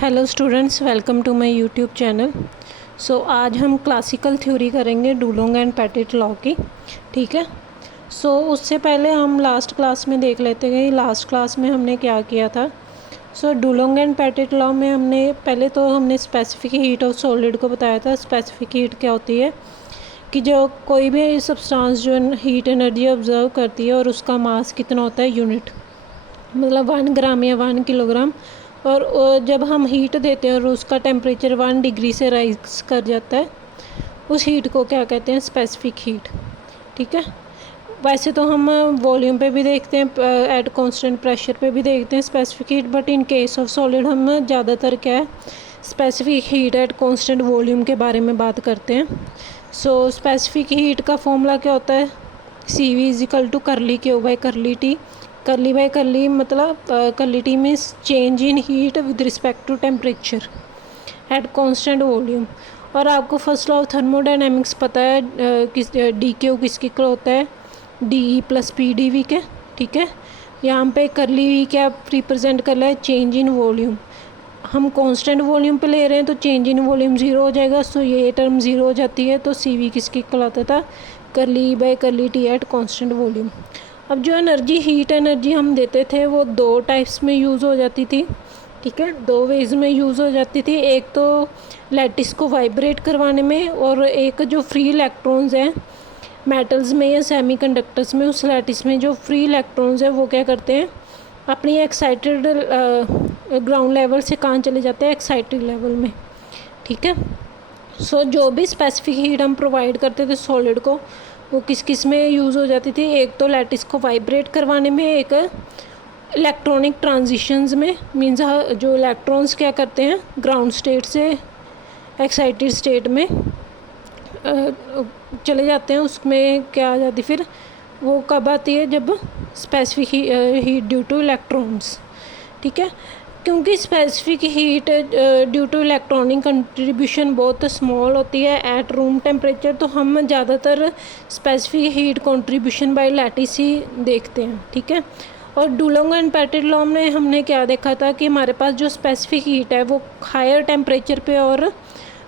Hello students, welcome to my YouTube channel. So आज हम classical theory करेंगे Dulong and Petit law की। ठीक है। सो उससे पहले हम लास्ट क्लास में देख लेते हैं लास्ट क्लास में हमने क्या किया था। सो डुलोंग एंड पेटिट लॉ में हमने स्पेसिफिक हीट ऑफ सॉलिड को बताया था। स्पेसिफिक हीट क्या होती है कि जो कोई भी सब्सटेंस जो हीट एनर्जी ऑब्जर्व करती है और उसका मास कितना होता है यूनिट, मतलब 1 ग्राम या 1 किलोग्राम। और जब हम हीट देते हैं और उसका टेम्परेचर 1 डिग्री से राइज कर जाता है, उस हीट को क्या कहते हैं? Specific heat. ठीक है। वैसे तो हम वॉल्यूम पे भी देखते हैं, एट कांस्टेंट प्रेशर पे भी देखते हैं specific heat, but in case of solid हम ज़्यादातर क्या है, specific heat at constant volume के बारे में बात करते हैं। सो स्पेसिफिक हीट का फॉर्मूला क्या होता है? CV is equal to curly Q by curly T। Curly by curly मतलब curly T means change in heat with respect to temperature at constant volume. और आपको फर्स्ट लॉ ऑफ थर्मोडायनेमिक्स पता है, किस DQ किसके इक्वल होता है? DE प्लस PdV के। ठीक है। यहाँ पे करली V क्या रिप्रेजेंट कर रहा है? Change in volume. हम कांस्टेंट वॉल्यूम पे ले रहे हैं तो चेंज इन वॉल्यूम 0 हो जाएगा। सो ये टर्म 0 हो जाती है। तो CV किसके इक्वल आता था? करली by curly T eight constant volume. अब जो एनर्जी, हीट एनर्जी हम देते थे वो 2 टाइप्स में यूज़ हो जाती थी। ठीक है, 2 वेज में यूज़ हो जाती थी। एक तो लैटिस को वाइब्रेट करवाने में, और एक जो फ्री इलेक्ट्रॉन्स हैं मेटल्स में या सेमीकंडक्टर्स में, उस लैटिस में जो फ्री इलेक्ट्रॉन्स हैं वो क्या करते हैं, अपनी एक्साइटेड ग्राउंड लेवल से कहाँ चले जाते हैं? एक्साइटेड लेवल में। ठीक है। सो जो भी स्पेसिफिक हीट हम प्रोवाइड करते थे सॉलिड को, वो किस किस में यूज़ हो जाती थी? एक तो लैटिस को वाइब्रेट करवाने में, एक इलेक्ट्रॉनिक ट्रांजिशंस में। मीन्स जो इलेक्ट्रॉन्स क्या करते हैं, ग्राउंड स्टेट से एक्साइटेड स्टेट में चले जाते हैं, उसमें क्या आ जाती फिर? वो कब आती है? जब specific heat due to electrons. ठीक है। क्योंकि specific heat due to electronic contribution बहुत स्मॉल होती है एट रूम टेम्परेचर, तो हम ज़्यादातर specific heat contribution by lattice ही देखते हैं। ठीक है। और डुलोंग एंड पेटिट लॉ में हमने क्या देखा था कि हमारे पास जो स्पेसिफिक हीट है वो हायर टेम्परेचर पे और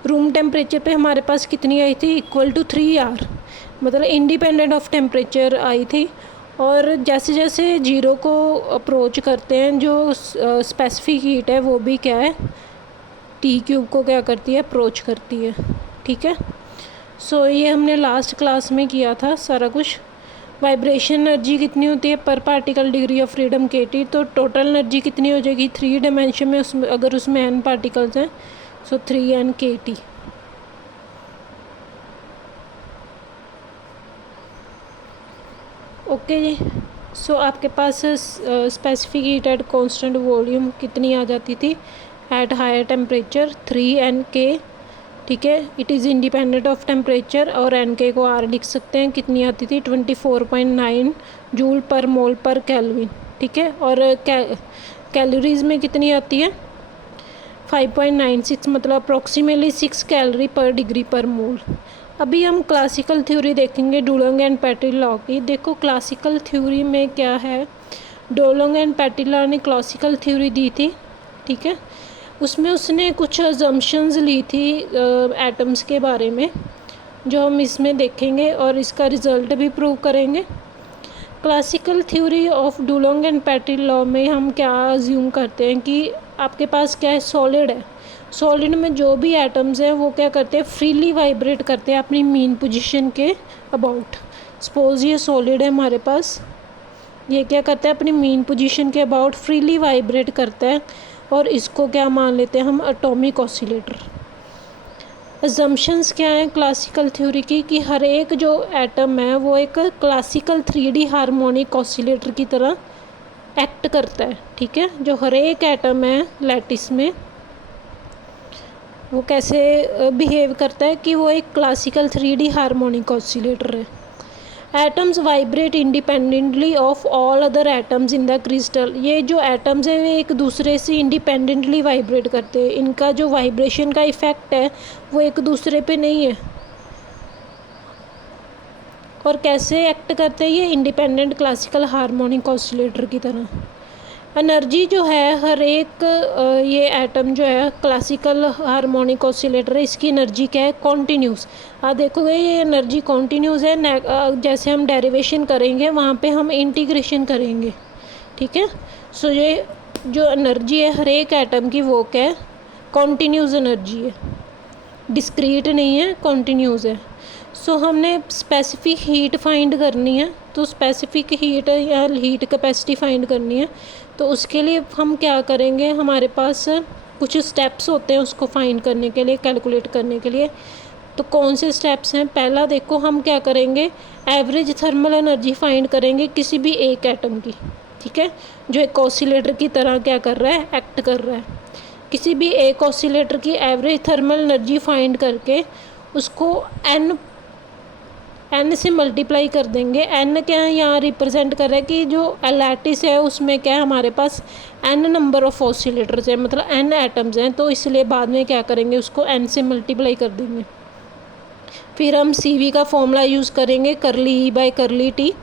रूम टेम्परेचर पे हमारे पास कितनी आई थी? इक्वल टू 3R, मतलब इंडिपेंडेंट ऑफ टेम्परेचर आई थी। और जैसे जैसे 0 को अप्रोच करते हैं, जो स्पेसिफिक हीट है वो भी क्या है, T³ को क्या करती है? अप्रोच करती है। ठीक है। सो ये हमने लास्ट क्लास में किया था सारा कुछ। वाइब्रेशन एनर्जी कितनी होती है पर particle degree of freedom KT, तो टोटल एनर्जी कितनी हो जाएगी 3 डायमेंशन में, उसमें अगर उसमें n पार्टिकल्स हैं, सो 3n KT। ओके जी। सो आपके पास specific heat at constant volume कितनी आ जाती थी at higher temperature? 3n K। ठीक है। It is independent of temperature, और n K को R लिख सकते हैं। कितनी आती थी? 24.9 जूल पर मोल पर केल्विन। ठीक है। और कैलोरीज में कितनी आती है? 5.96, मतलब अप्रोक्सीमेटली 6 कैलोरी पर डिग्री पर मोल। अभी हम क्लासिकल थ्योरी देखेंगे डुलोंग एंड पेटिट लॉ की। देखो क्लासिकल थ्योरी में क्या है, डुलोंग एंड पेटिट लॉ ने क्लासिकल थ्योरी दी थी। ठीक है। उसमें उसने कुछ अजम्पशंस ली थी एटम्स के बारे में, जो हम इसमें देखेंगे और इसका रिज़ल्ट भी प्रूव करेंगे। Classical theory of Dulong and Petit law में हम क्या अज्यूम करते हैं कि आपके पास क्या है, सॉलिड है। सॉलिड में जो भी एटम्स हैं वो क्या करते हैं? फ्रीली वाइब्रेट करते हैं अपनी मीन पोजीशन के अबाउट। सपोज ये सॉलिड है हमारे पास, ये क्या करता है? अपनी मीन पोजीशन के अबाउट फ्रीली वाइब्रेट करता है, और इसको क्या मान लेते हैं हम? Atomic oscillator. अजम्पशंस क्या हैं क्लासिकल थ्योरी की? कि हर एक जो एटम है वो एक क्लासिकल 3D हार्मोनिक ऑसिलेटर की तरह एक्ट करता है। ठीक है। जो हर एक एटम है लैटिस में, वो कैसे बिहेव करता है कि वो एक क्लासिकल 3D हार्मोनिक ऑसिलेटर है। Atoms vibrate independently of all other atoms in the crystal. ये जो एटम्स हैं वे एक दूसरे से इंडिपेंडेंटली वाइब्रेट करते हैं। इनका जो वाइब्रेशन का इफ़ेक्ट है वो एक दूसरे पे नहीं है। और कैसे एक्ट करते हैं ये? इंडिपेंडेंट क्लासिकल हार्मोनिक ऑसिलेटर की तरह। एनर्जी जो है हर एक ये एटम जो है क्लासिकल हार्मोनिक ऑसिलेटर है, इसकी एनर्जी क्या है, कॉन्टीन्यूस। आप देखोगे ये एनर्जी कॉन्टीन्यूस है। जैसे हम डेरिवेशन करेंगे वहाँ पे हम इंटीग्रेशन करेंगे, ठीक है। सो ये जो एनर्जी है हर एक एटम की वो क्या है, कॉन्टीन्यूस एनर्जी है, डिस्क्रीट नहीं है, कॉन्टीन्यूस है। सो हमने स्पेसिफिक हीट फाइंड करनी है, तो स्पेसिफिक हीट या हीट कैपेसिटी फाइंड करनी है। तो उसके लिए हम क्या करेंगे, हमारे पास कुछ स्टेप्स होते हैं उसको फाइंड करने के लिए, कैलकुलेट करने के लिए। तो कौन से स्टेप्स हैं, पहला देखो हम क्या करेंगे, एवरेज थर्मल एनर्जी फाइंड करेंगे किसी भी एक एटम की, ठीक है, जो एक ऑसिलेटर की तरह क्या कर रहा है, एक्ट कर रहा है। किसी भी एक ऑसिलेटर की एवरेज थर्मल एनर्जी फाइंड करके उसको एन से मल्टीप्लाई कर देंगे। एन क्या है, यहाँ रिप्रेजेंट कर रहा है कि जो लैटिस है उसमें क्या है, हमारे पास एन नंबर ऑफ ऑसिलेटर्स हैं, मतलब एन एटम्स हैं, तो इसलिए बाद में क्या करेंगे, उसको एन से मल्टीप्लाई कर देंगे। फिर हम सी वी का फॉर्मूला यूज़ करेंगे, करली ई बाई करली टी।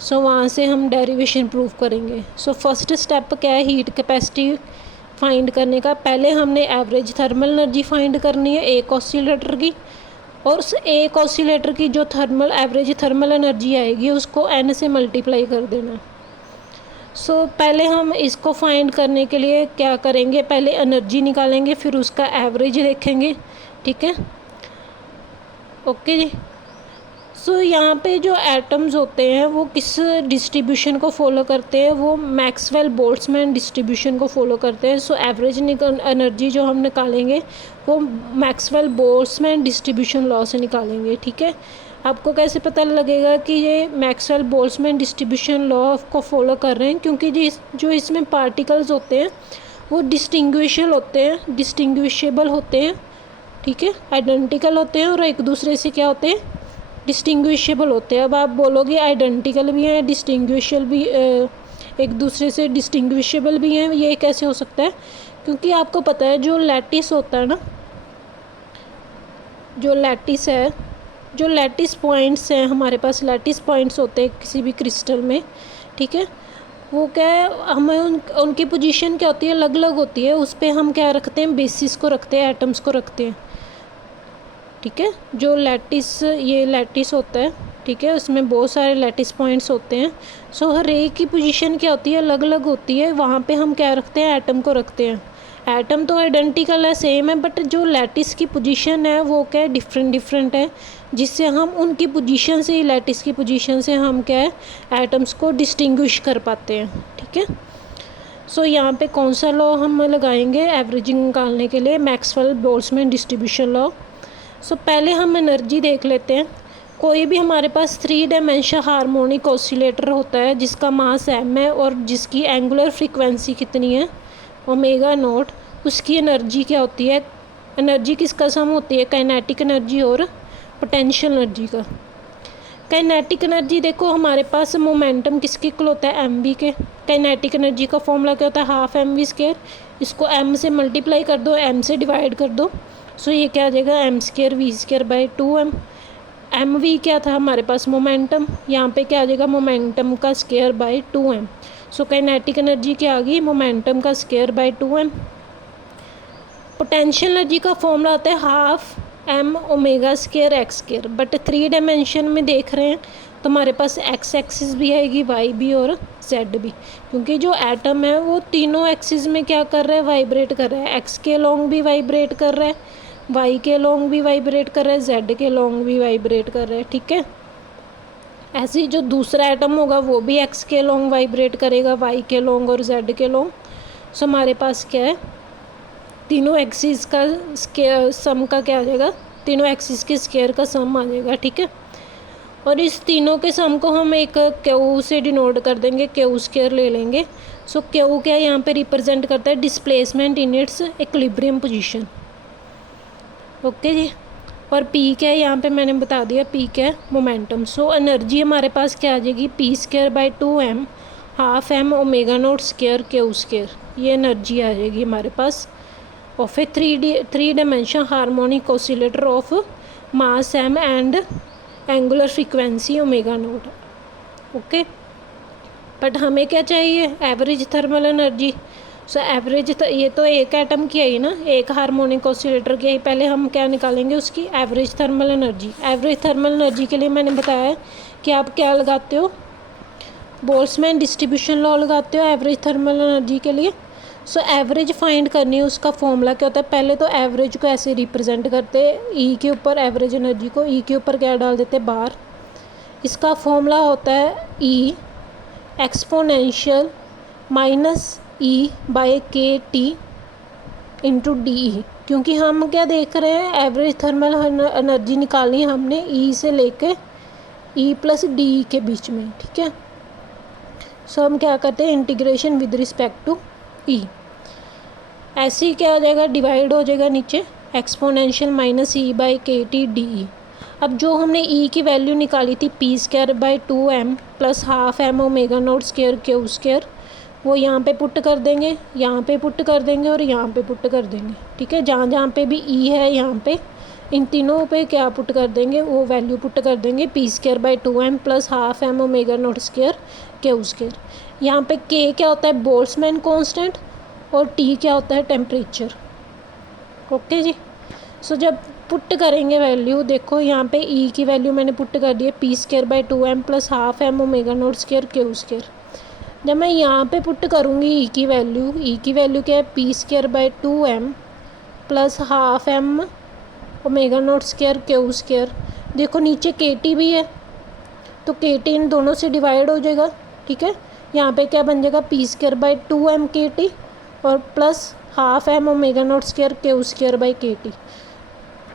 सो वहाँ से हम डेरिवेशन प्रूव करेंगे। सो फर्स्ट स्टेप क्या है, हीट कैपेसिटी फाइंड करने का। पहले हमने एवरेज थर्मल एनर्जी फाइंड करनी है एक ऑसिलेटर की, और उस एक ऑसिलेटर की जो एवरेज थर्मल एनर्जी आएगी उसको एन से मल्टीप्लाई कर देना। सो पहले हम इसको फाइंड करने के लिए क्या करेंगे, पहले एनर्जी निकालेंगे, फिर उसका एवरेज देखेंगे, ठीक है, ओके जी। सो यहाँ पे जो एटम्स होते हैं वो किस डिस्ट्रीब्यूशन को फॉलो करते हैं, वो मैक्सवेल बोल्ट्जमैन डिस्ट्रीब्यूशन को फॉलो करते हैं। सो एवरेज एनर्जी जो हम निकालेंगे वो मैक्सवेल बोल्ट्जमैन डिस्ट्रीब्यूशन लॉ से निकालेंगे, ठीक है। आपको कैसे पता लगेगा कि ये मैक्सवेल बोल्ट्जमैन डिस्ट्रीब्यूशन लॉ को फॉलो कर रहे हैं, क्योंकि जो इसमें पार्टिकल्स होते हैं वो डिस्टिंग्विशेबल होते हैं, ठीक है, आइडेंटिकल होते हैं, और एक दूसरे से क्या होते हैं, डिस्टिंग्विशेबल होते हैं। अब आप बोलोगे आइडेंटिकल भी हैं, डिस्टिंग्विशल भी, एक दूसरे से डिस्टिंग्विशेबल भी हैं, ये कैसे हो सकता है, क्योंकि आपको पता है जो लैटिस होता है ना, जो लैटिस है, जो लैटिस पॉइंट्स हैं, हमारे पास लैटिस पॉइंट्स होते हैं किसी भी क्रिस्टल में, ठीक है, वो क्या है, हमें उनकी पोजीशन क्या होती है, अलग अलग होती है। उस पर हम क्या रखते हैं, बेसिस को रखते हैं, एटम्स को रखते हैं, ठीक है। जो ये लैटिस होता है, ठीक है, उसमें बहुत सारे लैटिस पॉइंट्स होते हैं। सो हर एक की पोजीशन क्या होती है, अलग अलग होती है, वहाँ पे हम क्या रखते हैं, एटम को रखते हैं। एटम तो आइडेंटिकल है, सेम है, बट जो लैटिस की पोजीशन है वो क्या है, डिफरेंट है, जिससे हम उनकी पोजीशन से, लैटिस की पोजीशन से हम क्या है, एटम्स को डिस्टिंग्विश कर पाते हैं, ठीक है। सो यहाँ पे कौन सा लॉ हम लगाएंगे एवरेजिंग निकालने के लिए, मैक्सवेल बोल्ट्जमैन डिस्ट्रीब्यूशन लॉ। सो पहले हम एनर्जी देख लेते हैं। कोई भी हमारे पास 3 डायमेंशन हार्मोनिक ऑसिलेटर होता है जिसका मास m है और जिसकी एंगुलर फ्रीक्वेंसी कितनी है, ओमेगा नॉट, उसकी एनर्जी क्या होती है, एनर्जी किसका सम होती है, काइनेटिक एनर्जी और पोटेंशियल एनर्जी का। काइनेटिक एनर्जी देखो हमारे पास मोमेंटम किसके इक्वल होता है, एम वी के। काइनेटिक एनर्जी का फॉर्मूला क्या होता है, हाफ एम वी स्क्वायर। इसको m से मल्टीप्लाई कर दो, m से डिवाइड कर दो, सो ये क्या आ जाएगा, M square V square by 2m। M V क्या था हमारे पास, मोमेंटम, यहाँ पे क्या आ जाएगा, मोमेंटम का square by 2m। So kinetic energy क्या आ गई, मोमेंटम का square by 2m। Potential energy का फॉर्मूला आता है half M omega square X square, but 3 dimension में देख रहे हैं तो हमारे पास एक्स एक्सिस भी आएगी, वाई भी और जेड भी, क्योंकि जो एटम है वो तीनों एक्सिस में क्या कर रहा है, वाइब्रेट कर रहा है। एक्स के लॉन्ग भी वाइब्रेट कर रहा है, वाई के लॉन्ग भी वाइब्रेट कर रहा है, जेड के लॉन्ग भी वाइब्रेट कर रहा है, ठीक है। ऐसे ही जो दूसरा एटम होगा वो भी एक्स के लॉन्ग वाइब्रेट करेगा, वाई के लॉन्ग और जेड के लॉन्ग। सो हमारे पास क्या है, तीनों एक्सिस का सम का क्या आ जाएगा, तीनों एक्सिस के स्क्वायर का सम आ जाएगा, ठीक है। और इस तीनों के सम को हम एक क्यू से डिनोट कर देंगे, क्यू स्क्वायर ले लेंगे। सो क्यू क्या यहाँ पे रिप्रेजेंट करता है, displacement in its equilibrium position, okay जी। और पी क्या है, यहाँ पे मैंने बता दिया, पी क्या है, मोमेंटम। सो एनर्जी हमारे पास क्या आ जाएगी, P square by 2m half M omega not square Q square, ये एनर्जी आ जाएगी हमारे पास of a 3 dimension harmonic oscillator of mass m and angular frequency omega naught, okay. But हमें क्या चाहिए, average thermal energy. So average, ये तो एक एटम की है ना, एक हार्मोनिक ऑसिलेटर की है। पहले हम क्या निकालेंगे, उसकी average thermal energy. Average thermal energy के लिए मैंने बताया कि आप क्या लगाते हो, बोल्ट्जमैन डिस्ट्रीब्यूशन लॉ लगाते हो एवरेज थर्मल एनर्जी के लिए। सो एवरेज फाइंड करनी है, उसका फॉर्मूला क्या होता है। पहले तो एवरेज को ऐसे रिप्रेजेंट करते हैं, ई के ऊपर एवरेज एनर्जी को, ई के ऊपर क्या डाल देते हैं, बार। इसका फॉर्मूला होता है ई एक्सपोनेंशियल माइनस ई बाय के टी इंटू डी ई। क्योंकि हम क्या देख रहे हैं, एवरेज थर्मल एनर्जी निकालनी है हमने ई से लेके ई प्लस डी ई के बीच में, ठीक है। सो हम क्या करते हैं, integration with respect to E. ऐसे ही क्या हो जाएगा, डिवाइड हो जाएगा नीचे, exponential minus E by K T D E. अब जो हमने ई की वैल्यू निकाली थी P square by 2m plus half M omega not square Q square, वो यहाँ पे पुट कर देंगे, यहाँ पे पुट कर देंगे और यहाँ पे पुट कर देंगे, ठीक है। जहाँ जहाँ पे भी ई है यहाँ पे इन तीनों पे क्या पुट कर देंगे, वो वैल्यू पुट कर देंगे, P square by 2m plus half M omega not square Q square. यहाँ पे के क्या होता है, बोल्ट्जमैन कांस्टेंट, और टी क्या होता है, टेम्परेचर। ओके जी। सो जब पुट करेंगे वैल्यू, देखो यहाँ पे ई की वैल्यू मैंने पुट कर दी है P square by 2m plus half M omega not square Q square. जब मैं यहाँ पे पुट करूँगी ई की वैल्यू क्या है, P square by 2m plus half M omega not square Q square. देखो नीचे के टी भी है, तो के टी इन दोनों से डिवाइड हो जाएगा, ठीक है। यहाँ पे क्या बन जाएगा, पी स्क्वायर बाई 2m के टी और plus half M omega not square Q square by K T.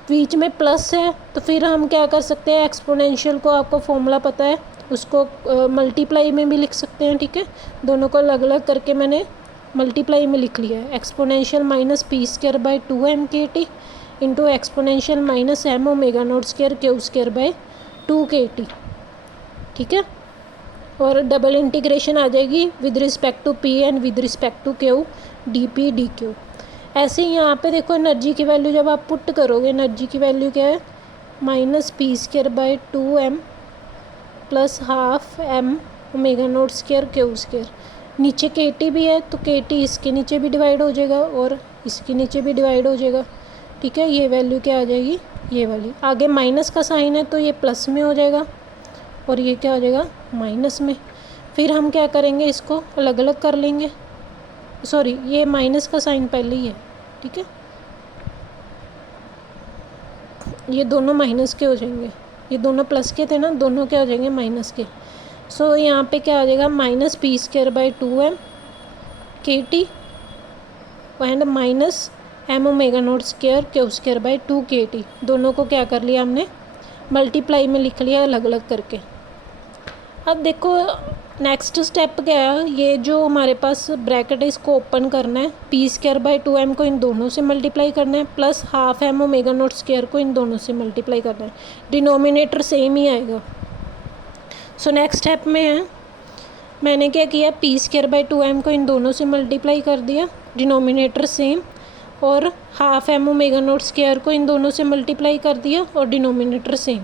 बीच में प्लस है, तो फिर हम क्या कर सकते हैं, एक्सपोनेंशियल को आपको फॉर्मूला पता है, उसको मल्टीप्लाई में भी लिख सकते हैं, ठीक है। दोनों को अलग अलग करके मैंने मल्टीप्लाई में लिख लिया है, exponential minus P square by 2m के T into exponential minus M omega not square Q square by 2 के टी, ठीक है। और डबल इंटीग्रेशन आ जाएगी with respect to p and with respect to q, d p d q. ऐसे ही यहाँ पे देखो एनर्जी की वैल्यू जब आप पुट करोगे, एनर्जी की वैल्यू क्या है, minus P square by 2m plus half M omega not square Q square. नीचे के टी भी है, तो के टी इसके नीचे भी डिवाइड हो जाएगा और इसके नीचे भी डिवाइड हो जाएगा, ठीक है। ये वैल्यू क्या आ जाएगी, ये वाली। आगे माइनस का साइन है तो ये प्लस में हो जाएगा और ये क्या हो जाएगा, माइनस में। फिर हम क्या करेंगे, इसको अलग अलग कर लेंगे, सॉरी ये माइनस का साइन पहले ही है, ठीक है। ये दोनों माइनस के हो जाएंगे, ये दोनों प्लस के थे ना, दोनों क्या हो जाएंगे, माइनस के। सो यहाँ पे क्या आ जाएगा, minus P square by 2m के t and minus M omega not square Q square by 2 के टी। दोनों को क्या कर लिया हमने, मल्टीप्लाई में लिख लिया अलग अलग करके। अब देखो नेक्स्ट स्टेप क्या है, ये जो हमारे पास ब्रैकेट है इसको ओपन करना है, पी स्क्वायर बाई 2m को इन दोनों से मल्टीप्लाई करना है plus half M omega not square को इन दोनों से मल्टीप्लाई करना है, डिनोमिनेटर सेम ही आएगा। सो नेक्स्ट स्टेप में है, मैंने क्या किया, पी स्क्वायर बाई 2m को इन दोनों से मल्टीप्लाई कर दिया, डिनोमिनेटर सेम, और half M omega not square को इन दोनों से मल्टीप्लाई कर दिया और डिनोमिनेटर सेम।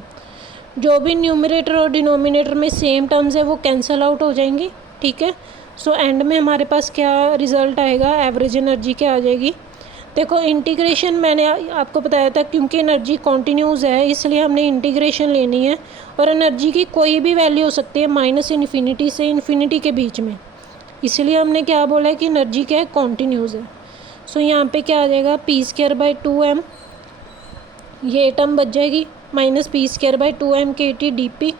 जो भी न्यूमरेटर और डिनोमिनेटर में सेम टर्म्स है वो कैंसिल आउट हो जाएंगी, ठीक है। सो एंड में हमारे पास क्या रिज़ल्ट आएगा, एवरेज एनर्जी क्या आ जाएगी। देखो इंटीग्रेशन मैंने आपको बताया था, क्योंकि एनर्जी कॉन्टीन्यूज़ है इसलिए हमने इंटीग्रेशन लेनी है, और एनर्जी की कोई भी वैल्यू हो सकती है माइनस इन्फिनिटी से इन्फिनिटी के बीच में, इसलिए हमने क्या बोला है कि एनर्जी क्या है, कॉन्टीन्यूज़ है। सो यहाँ पे क्या आ जाएगा, पी स्क्वायर बाई 2m, ये टर्म बच जाएगी, minus P square by 2m के टी डी पी।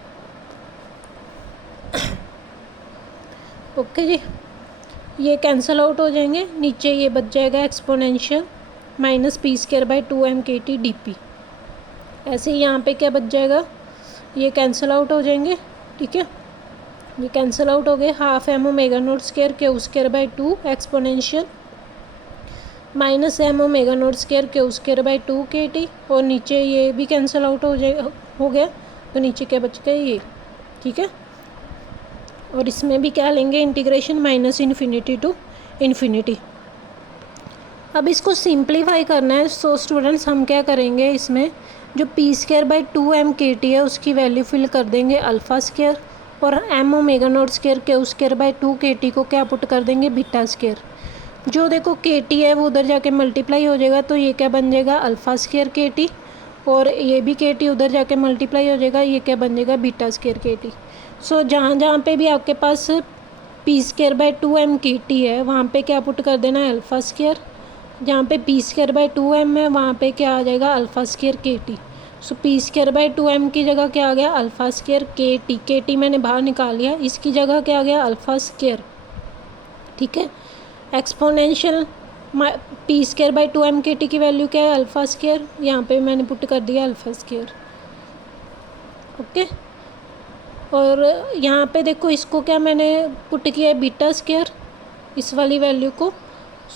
ओके जी, ये कैंसिल आउट हो जाएंगे, नीचे ये बच जाएगा exponential minus P square by 2m के टी डी पी। ऐसे ही यहाँ पे क्या बच जाएगा, ये कैंसिल आउट हो जाएंगे, ठीक है। ये कैंसिल आउट हो गए, half M omega not square Q square by 2 exponential minus M omega not square Q square by 2 के टी, और नीचे ये भी कैंसिल आउट हो गया, तो नीचे क्या बच गया, ये, ठीक है। और इसमें भी क्या लेंगे, integration minus infinity to infinity. अब इसको सिंप्लीफाई करना है, सो स्टूडेंट्स हम क्या करेंगे, इसमें जो पी स्क्वायर बाई 2m के टी है उसकी वैल्यू फिल कर देंगे अल्फ़ा स्क्वायर, और m omega not square q square by 2 KT को क्या पुट कर देंगे, बीटा स्केयर। जो देखो KT है वो उधर जाके मल्टीप्लाई हो जाएगा, तो ये क्या बन जाएगा, अल्फ़ा स्केयर KT, और ये भी KT उधर जाके मल्टीप्लाई हो जाएगा, ये क्या बन जाएगा, बीटा स्केयर KT। सो जहाँ जहाँ पे भी आपके पास P square by 2m KT है वहाँ पे क्या पुट कर देना है, अल्फ़ा स्केयर। जहाँ पे पी स्केयर बाय 2m है वहाँ पे क्या आ जाएगा, alpha square KT। So P square by 2m की जगह क्या आ गया, अल्फ़ा स्केयर KT मैंने बाहर निकाल लिया, इसकी जगह क्या आ गया, अल्फ़ा स्केयर। ठीक है, exponential P square by 2m KT की वैल्यू क्या है, अल्फ़ा स्केयर, यहाँ पे मैंने पुट कर दिया अल्फ़ा स्केयर। ओके, और यहाँ पे देखो इसको क्या मैंने पुट किया है, बीटा स्केयर, इस वाली वैल्यू को।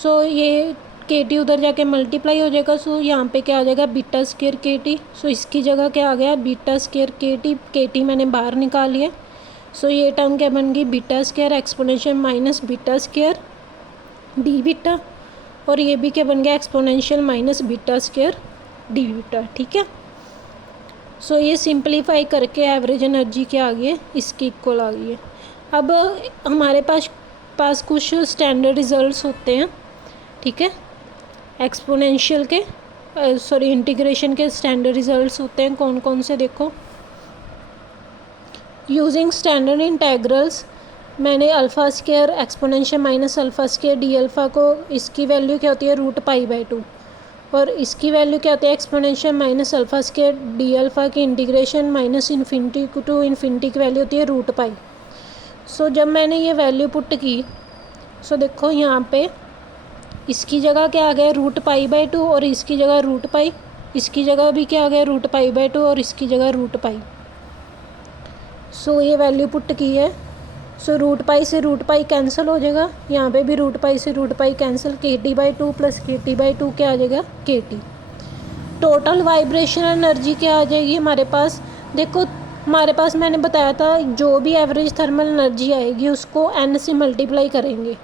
सो ये KT उधर जाके मल्टीप्लाई हो जाएगा, सो यहाँ पे क्या आ जाएगा, बीटा स्केयर KT। सो इसकी जगह क्या आ गया, बीटा स्केयर KT मैंने बाहर निकाल लिया। सो ये टर्म क्या बन गई, beta square exponential minus beta square D beta, और ये भी क्या बन गया, exponential minus beta square D beta. ठीक है, सो ये सिंपलीफाई करके एवरेज एनर्जी क्या आ गई है, इसकी इक्वल आ गई है। अब हमारे पास कुछ स्टैंडर्ड रिजल्ट्स होते हैं। ठीक है, एक्सपोनेंशियल के इंटीग्रेशन के स्टैंडर्ड रिजल्ट्स होते हैं, कौन कौन से देखो। यूजिंग स्टैंडर्ड इंटेग्रल्स, मैंने alpha square exponential minus alpha square d alpha को, इसकी वैल्यू क्या होती है, √π/2, और इसकी वैल्यू क्या होती है, exponential minus alpha square d alpha की integration minus infinity to infinity की वैल्यू होती है √π। सो जब मैंने ये वैल्यू पुट की, सो देखो यहाँ पे इसकी जगह क्या आ गया, √π/2, और इसकी जगह √π, इसकी जगह भी क्या आ गया, √π/2, और इसकी जगह √π। सो ये वैल्यू पुट की है। सो √π से √π कैंसिल हो जाएगा, यहाँ पे भी √π से √π कैंसिल, KT/2 प्लस KT/2 क्या आ जाएगा, KT। टोटल वाइब्रेशन एनर्जी क्या आ जाएगी हमारे पास, देखो हमारे पास मैंने बताया था जो भी एवरेज थर्मल एनर्जी आएगी उसको n से मल्टीप्लाई करेंगे।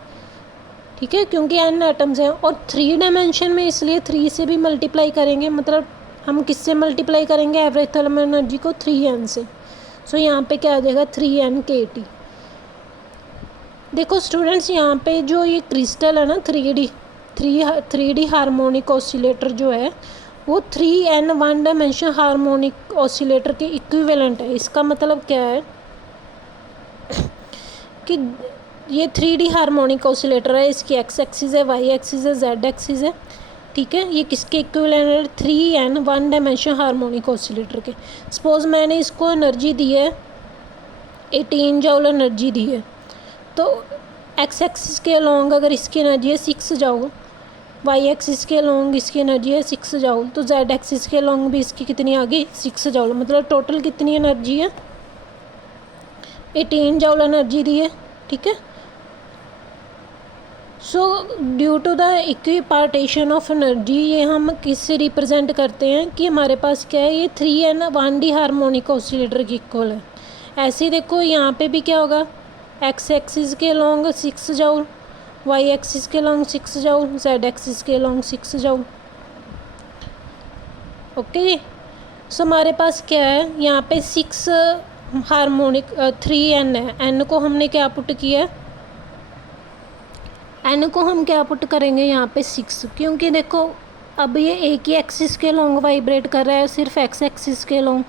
ठीक है, क्योंकि n एटम्स हैं, और 3 डायमेंशन में इसलिए 3 से भी मल्टीप्लाई करेंगे, मतलब हम किससे मल्टीप्लाई करेंगे, एवरेज थर्मल एनर्जी को 3n से। सो यहाँ पे क्या आ जाएगा, 3n KT। देखो स्टूडेंट्स, यहाँ पे जो ये क्रिस्टल है ना, 3D हार्मोनिक ऑसिलेटर जो है वो 3n 1 डायमेंशन हार्मोनिक ऑसिलेटर के इक्विवेलेंट है। इसका मतलब क्या है कि ये 3D हार्मोनिक ऑसिलेटर है, इसकी x एक्सिस है, y एक्सिस है, z एक्सिस है। ठीक है, ये किसके इक्विवेलेंट है, 3n 1 डायमेंशन हार्मोनिक ऑसिलेटर के। सपोज मैंने इसको एनर्जी दी है 18 जूल एनर्जी दी है, तो x एक्सिस के अलॉन्ग अगर इसकी एनर्जी है 6 जूल, y एक्सिस के अलॉन्ग इसकी एनर्जी है 6 जूल, तो z एक्सिस के अलॉन्ग भी इसकी कितनी आ गई, 6 जूल। मतलब टोटल कितनी एनर्जी है, 18 जूल एनर्जी दी है। ठीक है, so due to the equipartition of energy, ये हम किससे रिप्रेजेंट करते हैं कि हमारे पास क्या है, ये 3n 1D हार्मोनिक ऑसिलेटर की इक्वल है। ऐसे ही देखो यहाँ पे भी क्या होगा, x एक्सिस के लॉन्ग 6 जूल, y एक्सिस के लॉन्ग 6 जूल, z एक्सिस के लॉन्ग 6 जूल। ओके, सो हमारे पास क्या है, यहाँ पे 6 हार्मोनिक 3n है, n को हमने क्या पुट किया है, n को हम क्या पुट करेंगे यहाँ पे 6, क्योंकि देखो अब ये एक ही एक्सिस के लॉन्ग वाइब्रेट कर रहा है, सिर्फ x एक्सिस के लॉन्ग,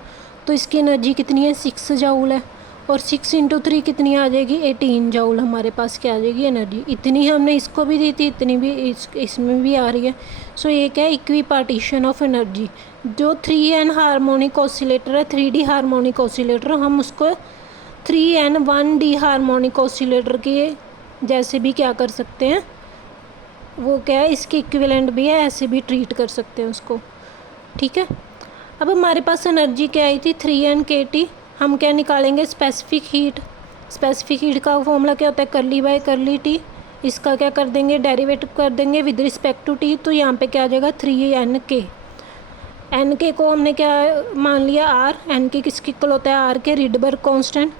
तो इसकी एनर्जी कितनी है, 6 जूल है, और 6 × 3 कितनी आ जाएगी, 18 जूल हमारे पास क्या आ जाएगी एनर्जी। इतनी हमने इसको भी दी थी, इतनी भी इसमें भी आ रही है। सो ये क्या है, इक्विपार्टीशन ऑफ एनर्जी। जो 3n हार्मोनिक ऑसिलेटर है, 3D हार्मोनिक ऑसिलेटर, हम उसको 3n 1D हार्मोनिक ऑसिलेटर के जैसे भी क्या कर सकते हैं, वो क्या है, इसके इक्विवेलेंट भी है, ऐसे भी ट्रीट कर सकते हैं उसको। ठीक है, अब हमारे पास एनर्जी क्या आई थी, 3n KT। हम क्या निकालेंगे, स्पेसिफिक हीट। स्पेसिफिक हीट का फॉर्मूला क्या होता है, कर्ली/कर्ली T। इसका क्या कर देंगे, डेरिवेटिव कर देंगे विद रिस्पेक्ट टू T, तो यहाँ पे क्या आ जाएगा, 3nk। nk को हमने क्या मान लिया, r। nk किसकी इक्वल होता है, r के रिडबर्ग कांस्टेंट,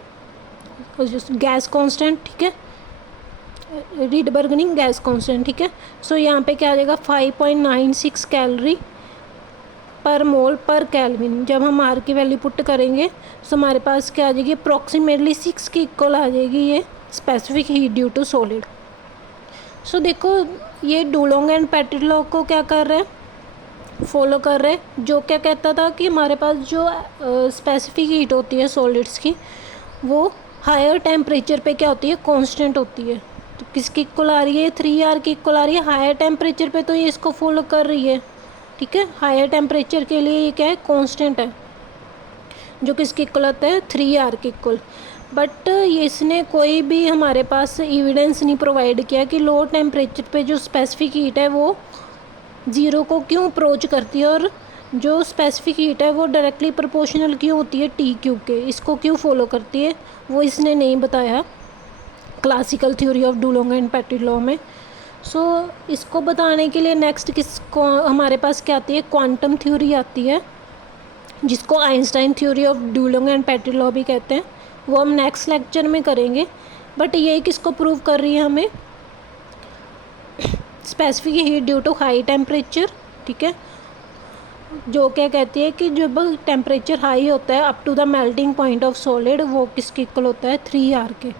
गैस कांस्टेंट। ठीक है, रिडबर्ग नहीं, गैस कांस्टेंट। ठीक है, सो यहाँ पे क्या आ जाएगा, 5.96 कैलोरी पर मोल पर केल्विन। जब हम आर की वैल्यू पुट करेंगे तो हमारे पास क्या आ जाएगी, अप्रॉक्सीमेटली 6 के इक्वल आ जाएगी ये specific heat due to solid. So देखो ये डुलोंग एंड पेटिट लॉ को क्या कर रहे हैं, फॉलो कर रहे हैं, जो क्या कहता था कि हमारे पास जो स्पेसिफिक हीट होती है सॉलिड्स की वो हायर टेम्परेचर पे क्या होती है, कांस्टेंट होती है। तो किसकी इक्वल आ रही है, 3R की इक्वल आ रही है। हायर टेम्परेचर पे तो ये इसको फॉलो कर रही है, ठीक है। हायर टेम्परेचर के लिए ये क्या है, कांस्टेंट है, जो किसकी इक्वल होता है, 3R की इक्वल। बट इसने कोई भी हमारे पास एविडेंस नहीं प्रोवाइड किया कि लो टेम्परेचर पे जो स्पेसिफिक हीट है वो ज़ीरो को क्यों अप्रोच करती है, और जो स्पेसिफिक हीट है वो डायरेक्टली प्रोपोर्शनल क्यों होती है टी क्यूब के, इसको क्यों फॉलो करती है, वो इसने नहीं बताया classical theory of Dulong and Petit law में। सो इसको बताने के लिए नेक्स्ट किसको हमारे पास क्या आती है, क्वांटम थ्योरी आती है, जिसको Einstein theory of Dulong and Petit law भी कहते हैं। वो हम नेक्स्ट लेक्चर में करेंगे। बट ये किसको प्रूव कर रही है, हमें specific heat due to high temperature, ठीक है, जो क्या कहती है कि जब टेम्परेचर हाई होता है up to the melting point of solid, वो किसके इक्वल होता है, 3R के।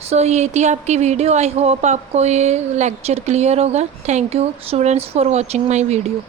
सो ये थी आपकी वीडियो। आई होप आपको ये लेक्चर क्लियर होगा। Thank you students for watching my video.